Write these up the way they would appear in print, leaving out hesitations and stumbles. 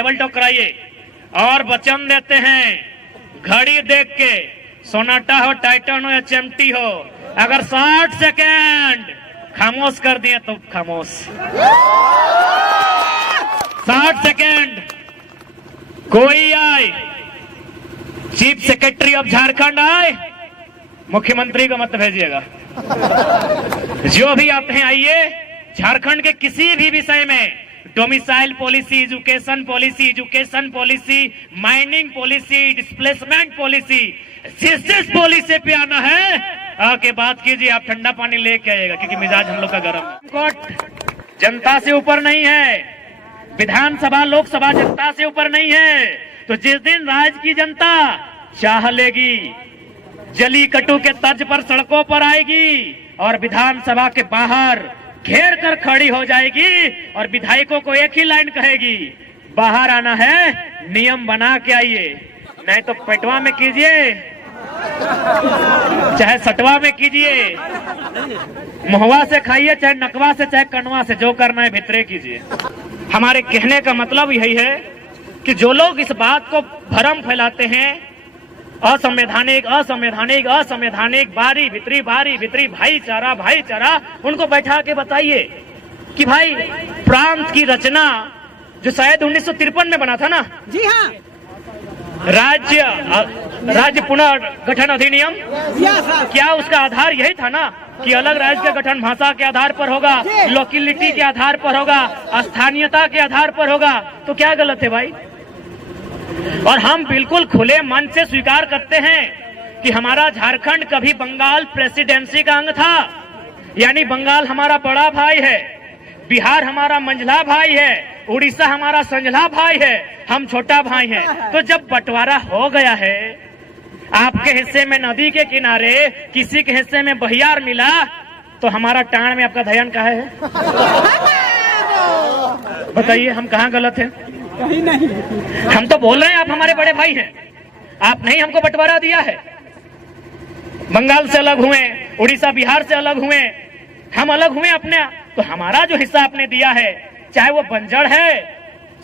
Table talk कराइए और वचन देते हैं घड़ी देख के, सोनाटा हो, टाइटन हो या चिमटी हो, अगर 60 सेकेंड खामोश कर दिए तो खामोश। 60 सेकेंड कोई आए, चीफ सेक्रेटरी ऑफ झारखंड आए, मुख्यमंत्री को मत भेजिएगा। जो भी आते हैं आइए, झारखंड के किसी भी विषय में, domicile policy, education policy, mining policy, displacement policy, जिस पॉलिसी पे आना है आके बात कीजिए। आप ठंडा पानी लेके आइएगा क्योंकि मिजाज हम लोग का गर्म है। कोर्ट जनता से ऊपर नहीं है, विधानसभा लोकसभा जनता से ऊपर नहीं है। तो जिस दिन राज्य की जनता चाह लेगी, जली कटु के तर्ज पर सड़कों पर आएगी और विधानसभा के बाहर घेर कर खड़ी हो जाएगी और विधायकों को एक ही लाइन कहेगी, बाहर आना है, नियम बना के आइए, नहीं तो पेटवा में कीजिए, चाहे सटवा में कीजिए, मुहवा से खाइए, चाहे नकवा से, चाहे कनवा से, जो करना है भीतरे कीजिए। हमारे कहने का मतलब यही है कि जो लोग इस बात को भ्रम फैलाते हैं, असंवैधानिक असंवैधानिक असंवैधानिक, बारी भितरी भाईचारा, उनको बैठा के बताइए कि भाई प्रांत की रचना जो शायद 1953 में बना था ना, जी हाँ, राज्य पुनर्गठन अधिनियम, क्या उसका आधार यही था ना कि अलग राज्य का गठन भाषा के आधार पर होगा, लोकेलिटी के आधार पर होगा, स्थानीयता के आधार पर होगा? तो क्या गलत है भाई? और हम बिल्कुल खुले मन से स्वीकार करते हैं कि हमारा झारखंड कभी बंगाल प्रेसिडेंसी का अंग था, यानी बंगाल हमारा बड़ा भाई है, बिहार हमारा मंझला भाई है, उड़ीसा हमारा संझला भाई है, हम छोटा भाई हैं। तो जब बंटवारा हो गया है, आपके हिस्से में नदी के किनारे, किसी के हिस्से में बहियार मिला, तो हमारा टाण में आपका ध्यान कहाँ है? बताइए, हम कहाँ गलत हैं? कहीं नहीं। हम तो बोल रहे हैं आप हमारे बड़े भाई हैं, आप नहीं हमको बंटवारा दिया है। बंगाल से अलग हुए, उड़ीसा बिहार से अलग हुए, हम अलग हुए अपने, तो हमारा जो हिस्सा आपने दिया है, चाहे वो बंजर है,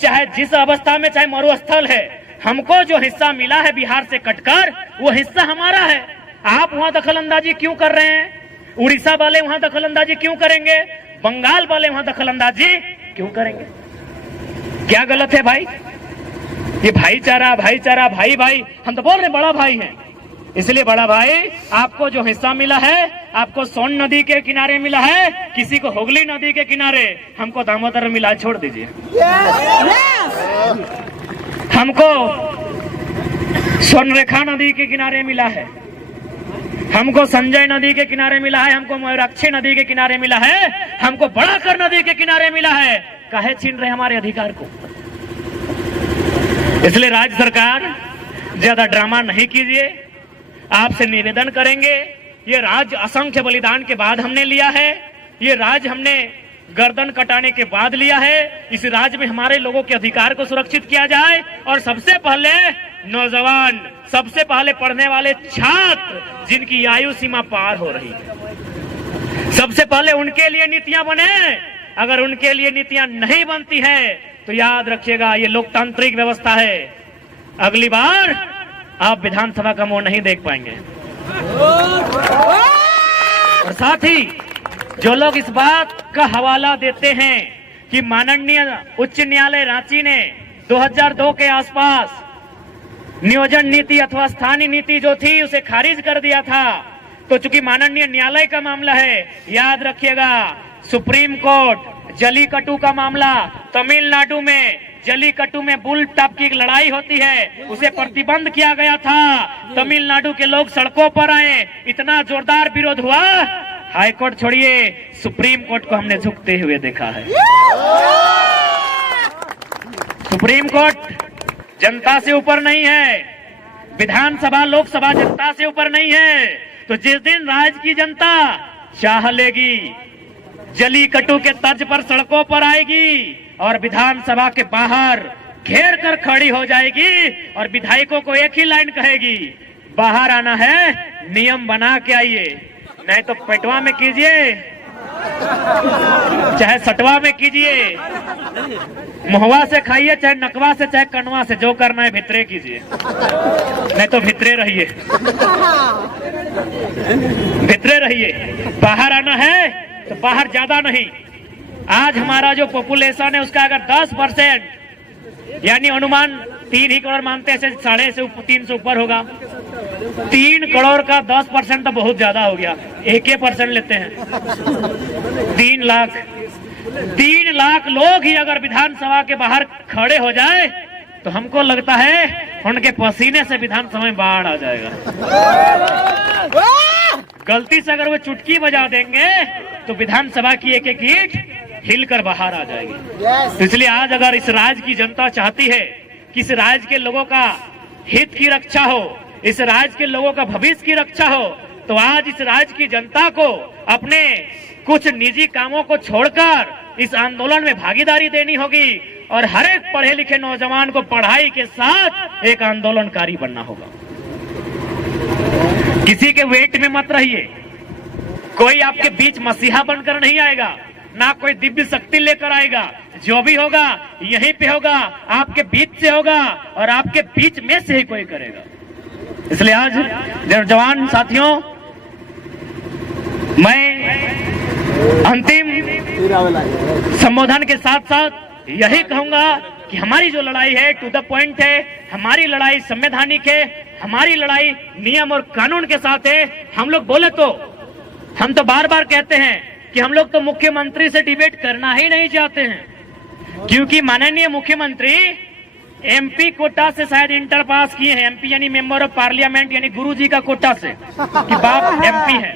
चाहे जिस अवस्था में, चाहे मरुस्थल है, हमको जो हिस्सा मिला है बिहार से कटकर, वो हिस्सा हमारा है। आप वहां दखल अंदाजी क्यों कर रहे हैं? उड़ीसा वाले वहां दखल अंदाजी क्यों करेंगे? बंगाल वाले वहां दखल अंदाजी क्यों करेंगे? क्या गलत है भाई? ये भाईचारा भाई, हम तो बोल रहे बड़ा भाई हैं, इसलिए बड़ा भाई, आपको जो हिस्सा मिला है, आपको सोन नदी के किनारे मिला है, किसी को हुगली नदी के किनारे, हमको दामोदर मिला, छोड़ दीजिए। हमको स्वर्णरेखा नदी के किनारे मिला है, हमको संजय नदी के किनारे मिला है, हमको मयूराक्षी नदी के किनारे मिला है, हमको बड़ाकर नदी के किनारे मिला है। काहे छीन रहे हमारे अधिकार को? इसलिए राज्य सरकार ज्यादा ड्रामा नहीं कीजिए, आपसे निवेदन करेंगे। ये राज्य असंख्य बलिदान के बाद हमने लिया है, ये राज्य हमने गर्दन कटाने के बाद लिया है। इस राज्य में हमारे लोगों के अधिकार को सुरक्षित किया जाए और सबसे पहले नौजवान, सबसे पहले पढ़ने वाले छात्र जिनकी आयु सीमा पार हो रही है, सबसे पहले उनके लिए नीतियां बने। अगर उनके लिए नीतियां नहीं बनती है तो याद रखिएगा, ये लोकतांत्रिक व्यवस्था है, अगली बार आप विधानसभा का मुंह नहीं देख पाएंगे। और साथ ही जो लोग इस बात का हवाला देते हैं कि माननीय उच्च न्यायालय रांची ने 2002 के आसपास नियोजन नीति अथवा स्थानीय नीति जो थी उसे खारिज कर दिया था, तो चूंकि माननीय न्यायालय का मामला है, याद रखिएगा, सुप्रीम कोर्ट जलीकट्टू का मामला, तमिलनाडु में जलीकट्टू में बुल टॉप की एक लड़ाई होती है, उसे प्रतिबंध किया गया था। तमिलनाडु के लोग सड़कों पर आए, इतना जोरदार विरोध हुआ, हाई कोर्ट छोड़िए, सुप्रीम कोर्ट को हमने झुकते हुए देखा है। सुप्रीम कोर्ट जनता से ऊपर नहीं है, विधानसभा लोकसभा जनता से ऊपर नहीं है। तो जिस दिन राज्य की जनता चाह लेगी, जलीकट्टू के तर्ज पर सड़कों पर आएगी और विधानसभा के बाहर घेर कर खड़ी हो जाएगी और विधायकों को एक ही लाइन कहेगी, बाहर आना है, नियम बना के आइए, नहीं तो पेटवा में कीजिए, चाहे सटवा में कीजिए, मुहवा से खाइए, चाहे नकवा से, चाहे कनवा से, जो करना है भितरे कीजिए, नहीं तो भितरे रहिए, भितरे रहिए। बाहर आना है तो बाहर ज्यादा नहीं। आज हमारा जो पॉपुलेशन है उसका अगर 10% यानी अनुमान 3 ही करोड़ मानते हैं, 3.5 से ऊपर होगा। 3 करोड़ का 10% तो बहुत ज्यादा हो गया। 1% लेते हैं, 3 लाख। 3 लाख लोग ही अगर विधानसभा के बाहर खड़े हो जाए तो हमको लगता है उनके पसीने से विधानसभा में बाढ़ आ जाएगा। गलती से अगर वो चुटकी बजा देंगे तो विधानसभा की एक एक ईंट हिलकर बाहर आ जाएगी। तो इसलिए आज अगर इस राज्य की जनता चाहती है कि इस राज्य के लोगों का हित की रक्षा हो, इस राज्य के लोगों का भविष्य की रक्षा हो, तो आज इस राज्य की जनता को अपने कुछ निजी कामों को छोड़कर इस आंदोलन में भागीदारी देनी होगी और हर एक पढ़े लिखे नौजवान को पढ़ाई के साथ एक आंदोलनकारी बनना होगा। किसी के वेट में मत रहिए। कोई आपके बीच मसीहा बनकर नहीं आएगा, ना कोई दिव्य शक्ति लेकर आएगा। जो भी होगा यहीं पे होगा, आपके बीच से होगा और आपके बीच में से ही कोई करेगा। इसलिए आज जवान साथियों, मैं अंतिम संबोधन के साथ साथ यही कहूंगा कि हमारी जो लड़ाई है टू द पॉइंट है, हमारी लड़ाई संवैधानिक है, हमारी लड़ाई नियम और कानून के साथ है। हम लोग बोले तो हम तो बार बार कहते हैं कि हम लोग तो मुख्यमंत्री से डिबेट करना ही नहीं चाहते हैं, क्योंकि माननीय मुख्यमंत्री एमपी कोटा से शायद इंटर पास किए हैं। एमपी यानी मेंबर ऑफ पार्लियामेंट, यानी गुरुजी का कोटा से कि बाप एमपी है।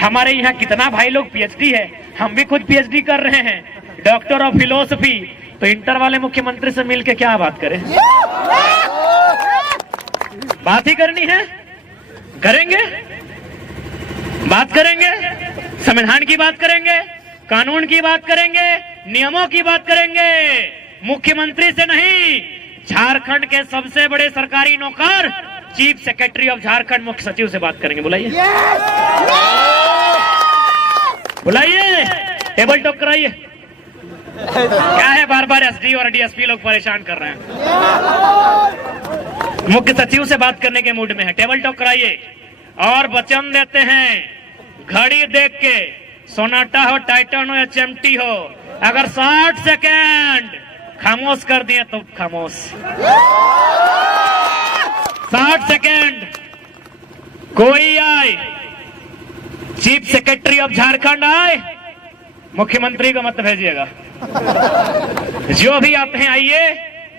हमारे यहाँ कितना भाई लोग पीएचडी है, हम भी खुद पीएचडी कर रहे हैं, डॉक्टर ऑफ फिलोसफी। तो इंटर वाले मुख्यमंत्री से मिलके क्या बात करें? बात ही करनी है, करेंगे, बात करेंगे, संविधान की बात करेंगे, कानून की बात करेंगे, नियमों की बात करेंगे। मुख्यमंत्री से नहीं, झारखंड के सबसे बड़े सरकारी नौकर चीफ सेक्रेटरी ऑफ झारखंड मुख्य सचिव से बात करेंगे। बुलाइए, बुलाइए, टेबल टॉक कराइए। क्या है बार बार एसडी और डीएसपी लोग परेशान कर रहे हैं। मुख्य सचिव से बात करने के मूड में है, टेबल टॉक कराइए। और वचन देते हैं घड़ी देख के, सोनाटा हो, टाइटन हो या चिमटी हो, अगर 60 सेकेंड खामोश कर दिए तो खामोश। 60 सेकेंड कोई आए, चीफ सेक्रेटरी ऑफ झारखंड आए, मुख्यमंत्री को मत भेजिएगा। जो भी आते हैं आइए,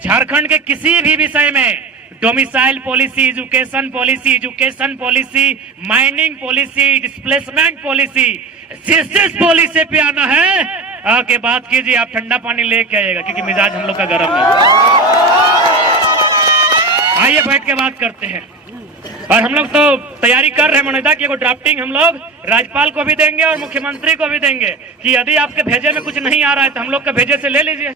झारखंड के किसी भी विषय में, domicile policy, education policy, mining policy, displacement policy, जिस पॉलिसी पे आना है आके बात कीजिए। आप ठंडा पानी लेके आइएगा क्योंकि मिजाज हम लोग का गर्म है। आइए बैठ के बात करते हैं। और हम लोग तो तैयारी कर रहे हैं मनोदा की ड्राफ्टिंग हम लोग राज्यपाल को भी देंगे और मुख्यमंत्री को भी देंगे कि यदि आपके भेजे में कुछ नहीं आ रहा है तो हम लोग के भेजे से ले लीजिए।